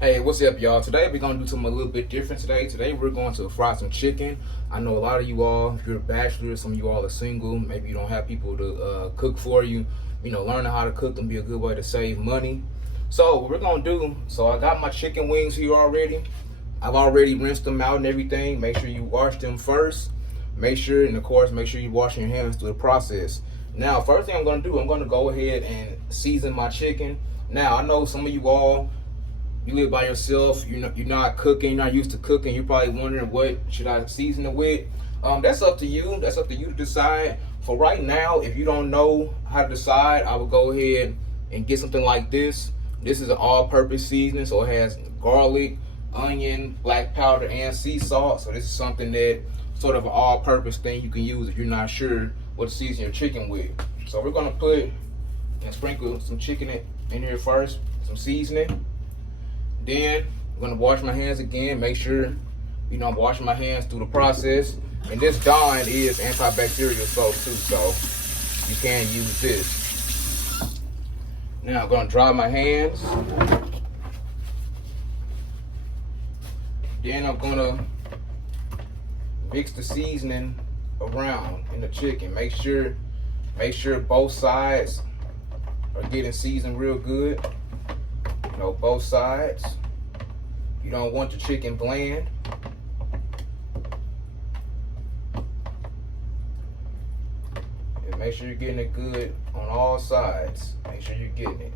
Hey, what's up, y'all? Today we're gonna do something a little bit different. Today we're going to fry some chicken. I know a lot of you all, if you're a bachelor, some of you all are single. Maybe you don't have people to cook for you. You know, learning how to cook can be a good way to save money. So what we're gonna do? So I got my chicken wings here already. I've already rinsed them out and everything. Make sure you wash them first. Make sure you wash your hands through the process. Now, first thing I'm gonna do, I'm gonna go ahead and season my chicken. Now, I know some of you all, you live by yourself, you're not cooking, you're not used to cooking, you're probably wondering what should I season it with. That's up to you. That's up to you to decide. For right now, if you don't know how to decide, I would go ahead and get something like this. This is an all-purpose seasoning, so it has garlic, onion, black powder, and sea salt. So this is something that sort of an all-purpose thing you can use if you're not sure what to season your chicken with. So we're gonna put and sprinkle some chicken in here first, some seasoning. Then I'm gonna wash my hands again. Make sure I'm washing my hands through the process. And this Dawn is antibacterial soap too, so you can use this. Now I'm gonna dry my hands. Then I'm gonna mix the seasoning around in the chicken. Make sure both sides are getting seasoned real good. Both sides. You don't want your chicken bland. And make sure you're getting it good on all sides. Make sure you're getting it.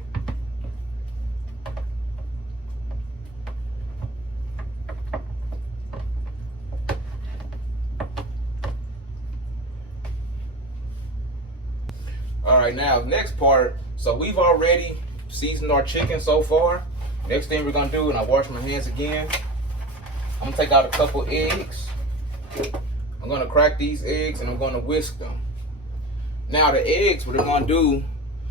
All right, now next part. So we've already seasoned our chicken so far. Next thing we're gonna do, and I wash my hands again, I'm gonna take out a couple eggs. I'm gonna crack these eggs and I'm gonna whisk them. Now the eggs, what they're gonna do,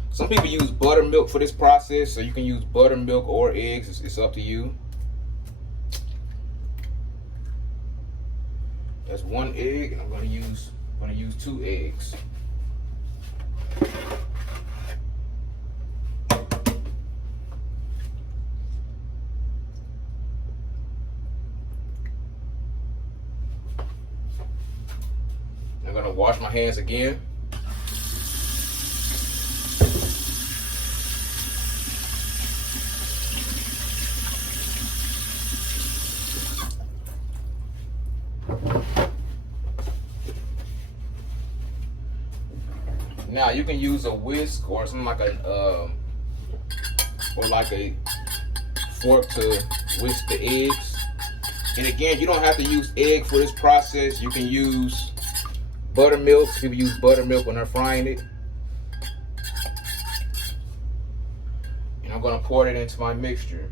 some people use buttermilk for this process, so you can use buttermilk or eggs, it's up to you. That's one egg, and I'm gonna use 2 eggs. I'm gonna wash my hands again. Now you can use a whisk or something like a fork to whisk the eggs. And again, you don't have to use egg for this process. You can use buttermilk. People use buttermilk when they're frying it. And I'm gonna pour it into my mixture.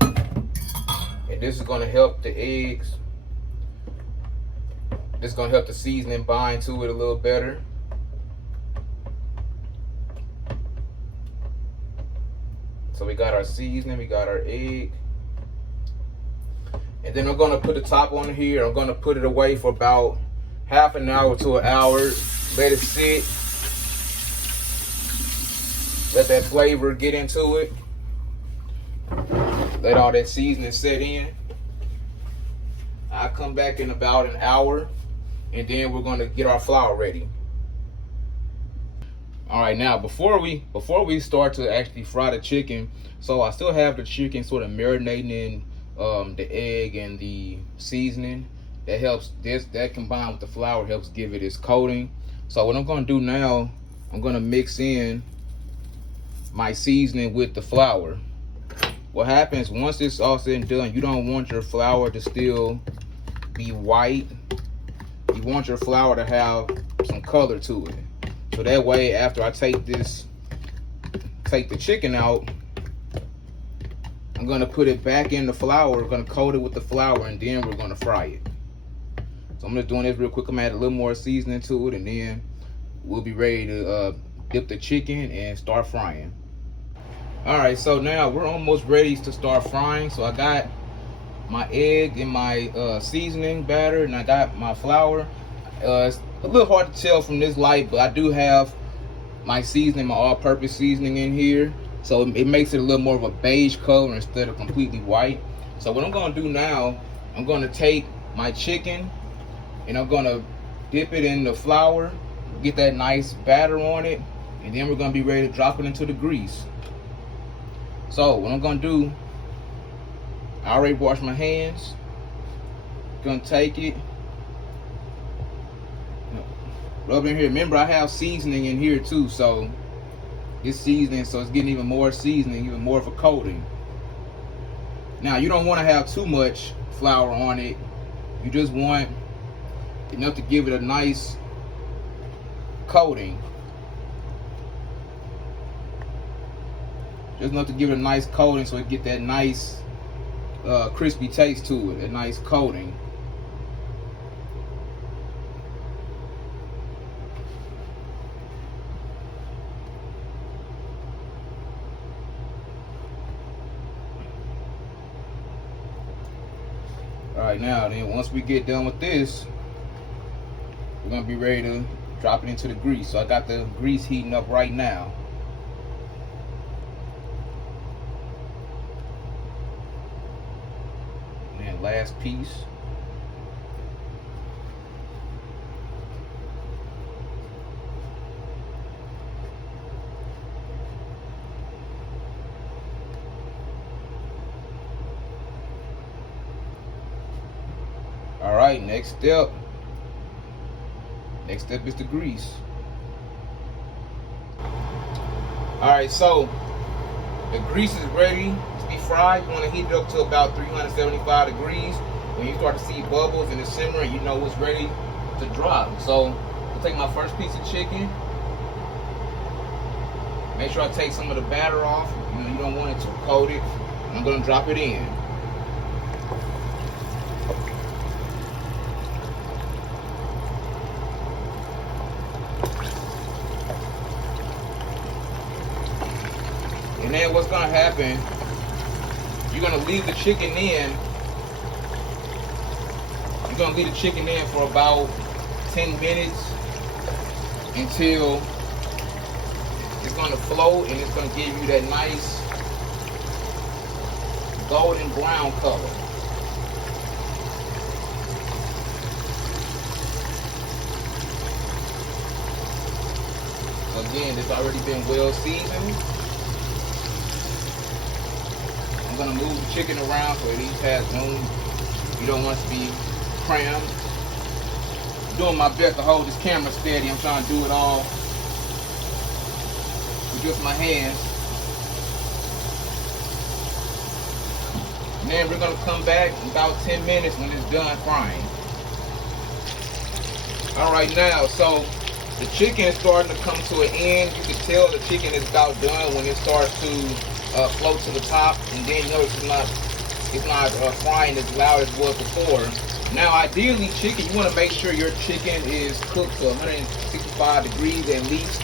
And this is gonna help the eggs. This is gonna help the seasoning bind to it a little better. So we got our seasoning, we got our egg. And then I'm gonna put the top on here. I'm gonna put it away for about half an hour to an hour. Let it sit. Let that flavor get into it. Let all that seasoning set in. I'll come back in about an hour, and then we're gonna get our flour ready. All right, now before we start to actually fry the chicken, so I still have the chicken sort of marinating in the egg and the seasoning. That helps, that combined with the flour helps give it its coating. So what I'm gonna do now, I'm gonna mix in my seasoning with the flour. What happens once it's all said and done, you don't want your flour to still be white. You want your flour to have some color to it. So that way, after I take the chicken out, I'm gonna put it back in the flour. We're gonna coat it with the flour, and then we're gonna fry it. So I'm just doing this real quick. I'm gonna add a little more seasoning to it, and then we'll be ready to dip the chicken and start frying. All right, so now we're almost ready to start frying. So I got my egg and my seasoning batter, and I got my flour. It's a little hard to tell from this light, but I do have my seasoning, my all-purpose seasoning in here. So it makes it a little more of a beige color instead of completely white. So what I'm gonna do now, I'm gonna take my chicken and I'm gonna dip it in the flour, get that nice batter on it, and then we're gonna be ready to drop it into the grease. So what I'm gonna do, I already washed my hands. Gonna take it, rub it in here. Remember, I have seasoning in here too, so it's seasoning, so it's getting even more seasoning, even more of a coating. Now, you don't want to have too much flour on it. You just want enough to give it a nice coating. Just enough to give it a nice coating so it get that nice crispy taste to it, a nice coating. Alright, now then, once we get done with this, we're gonna be ready to drop it into the grease. So I got the grease heating up right now. And then last piece. Alright, next step. Next step is the grease. Alright, so the grease is ready to be fried. You want to heat it up to about 375 degrees. When you start to see bubbles and it's simmering, you know it's ready to drop. So I'll take my first piece of chicken. Make sure I take some of the batter off. You don't want it too coated. I'm going to drop it in. And then what's gonna happen, you're gonna leave the chicken in. You're gonna leave the chicken in for about 10 minutes until it's gonna float and it's gonna give you that nice golden brown color. So again, it's already been well seasoned. I'm gonna move the chicken around so it each has room. You don't want it to be crammed. I'm doing my best to hold this camera steady. I'm trying to do it all with just my hands. And then we're gonna come back in about 10 minutes when it's done frying. All right, now, so the chicken is starting to come to an end. You can tell the chicken is about done when it starts to float to the top, and then you notice it's not frying as loud as it was before. Now, ideally, chicken, you want to make sure your chicken is cooked to 165 degrees at least.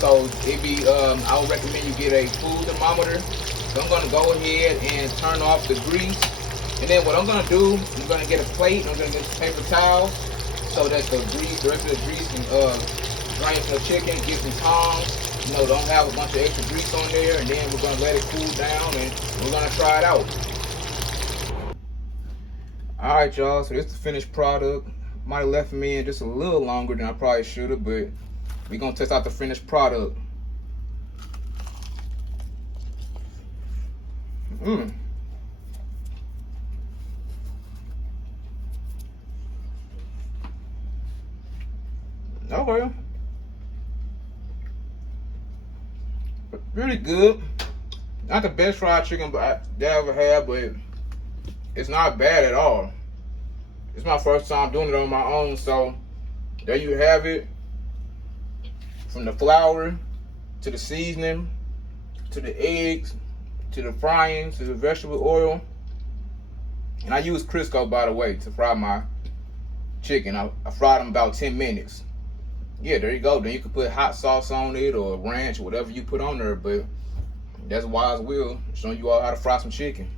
So I would recommend you get a food thermometer. So I'm going to go ahead and turn off the grease, and then what I'm going to do, I'm going to get a plate. I'm going to get some paper towels so that the rest of the grease can drain from the chicken. Get some tongs. Don't have a bunch of extra grease on there, and then we're gonna let it cool down and we're gonna try it out. Alright, y'all, so this is the finished product. Might have left me in just a little longer than I probably should have, but we're gonna test out the finished product. Okay. Really good. Not the best fried chicken that I ever had, but it's not bad at all. It's my first time doing it on my own, so there you have it. From the flour to the seasoning to the eggs to the frying to the vegetable oil. And I use Crisco, by the way, to fry my chicken. I fried them about 10 minutes. Yeah, there you go. Then you can put hot sauce on it or ranch or whatever you put on there, but that's Wise Will showing you all how to fry some chicken.